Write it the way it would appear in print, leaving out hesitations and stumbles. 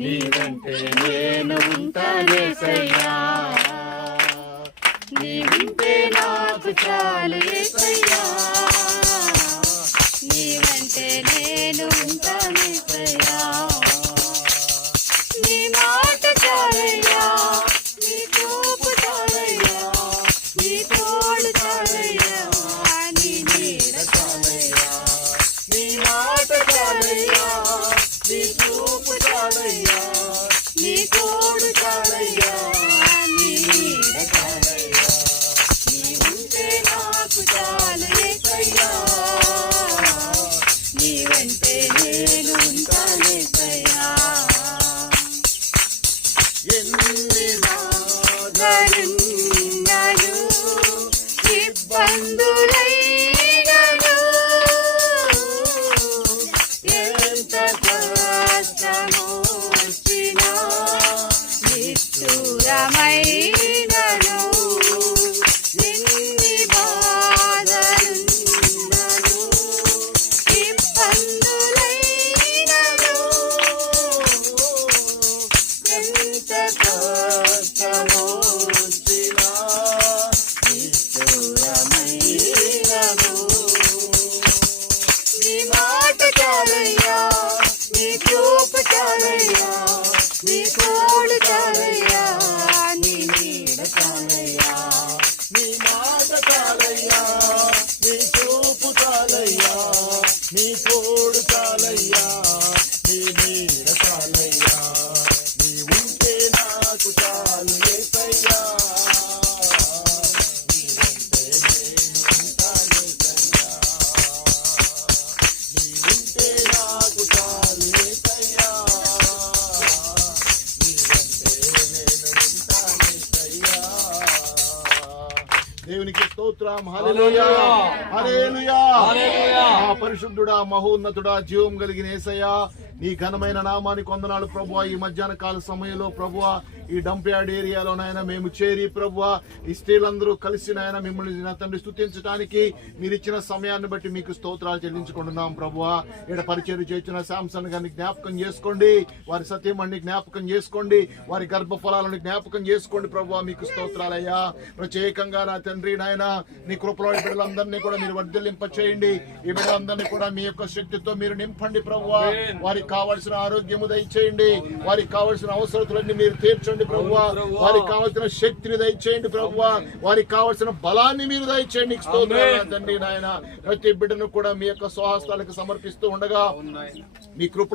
నీవంటే నేను ఉంటానేసయ్యా, నీవుంటే నాకు చాలు యేసయ్యా, నీవంటే నేను ఉంటానేసయ్యా, నీ మాట చాలయ్యా, నీ చూపు చాలయ్యా, నీ తోడు చాలయ్యా, నీ నీడ చాలయ్యా, నీ మాట చాలయ్యా, నీ చూపు చాలయ్యా, నీ తోడు చాలయ్యా, నీ నీడ చాలయ్యా, నీవుంటే నాకు చాలు యేసయ్యా, నీవంటే నేను ఉంటానేసయ్యా. ఎన్ని బాధలున్నను, ఇబ్బందులైనను, ఎంత కష్టము వచ్చినా నిష్ఠురమైనను, ఎన్ని బాధలున్నను, ఇబ్బందులైనను, ఎంత కష్టము వచ్చినా నిష్ఠురమైనను, నీ మాట చాలయ్యా, నీ చూపు చాలయ్యా, నీ తోడు చాలయ్యా, నీ నీడ చాలయ్యా, నీ మాట చాలయ్యా, నీ చూపు చాలయ్యా, నీ తోడు చాలయ్యా, నీ నీడ చాలయ్యా, నీ ఉంటే నాకు చాలు యేసయ్యా, నీవంటే నేను ఉంటానేసయ్యా, నీ ఉంటే నాకు చాలు యేసయ్యా, నీవంటే నేను ఉంటానేసయ్యా. దేవునికి స్తోత్రం. హల్లెలూయా, హల్లెలూయా. ఆ పరిశుద్ధుడా, మహోన్నతుడా, జీవం కలిగిన యేసయ్యా, నీ ఘనమైన నామానికి వందనాలు ప్రభువా. ఈ మధ్యాహ్న కాల సమయంలో ప్రభువా, ఈ డంప్ యార్డ్ ఏరియాలో నాయన మేము చేరి ప్రభువా, ఈ స్త్రీలందరూ కలిసి నాయన మిమ్మల్ని నా తండ్రి స్తుతించడానికి మీరు ఇచ్చిన సమయాన్ని బట్టి మీకు స్తోత్రాలు చెల్లించుకుంటున్నాం ప్రభువా. ఇక్కడ పరిచయం చేసిన శాంసన్ గారిని జ్ఞాపకం చేసుకోండి, వారి సత్యమణ్ణి జ్ఞాపకం చేసుకోండి, వారి గర్భఫలాలను జ్ఞాపకం చేసుకోండి ప్రభువా. మీకు స్తోత్రాలయ్యా. ప్రత్యేకంగా నా తండ్రి నాయన నీ కృపలో ఈ బిడ్డలందరినీ కూడా మీరు వర్ధిల్లింప చేయండి. ఈ బిడ్డలందరినీ కూడా మీ యొక్క శక్తితో మీరు నింపండి ప్రభువా. వారికి కావలసిన ఆరోగ్యము దయచేయండి, వారికి కావలసిన అవసరతలన్నీ మీరు తీర్చండి ప్రభువా. వారికి కావలసిన శక్తిని దయచేయండి ప్రభువా, వారికి కావలసిన బలాన్ని మీరు దయచేయండి. స్తోత్రాలు తండ్రి నాయన. ప్రతి బిడ్డను కూడా మీ యొక్క స్వహస్తాలకు సమర్పిస్తూ ఉండగా మీ కృప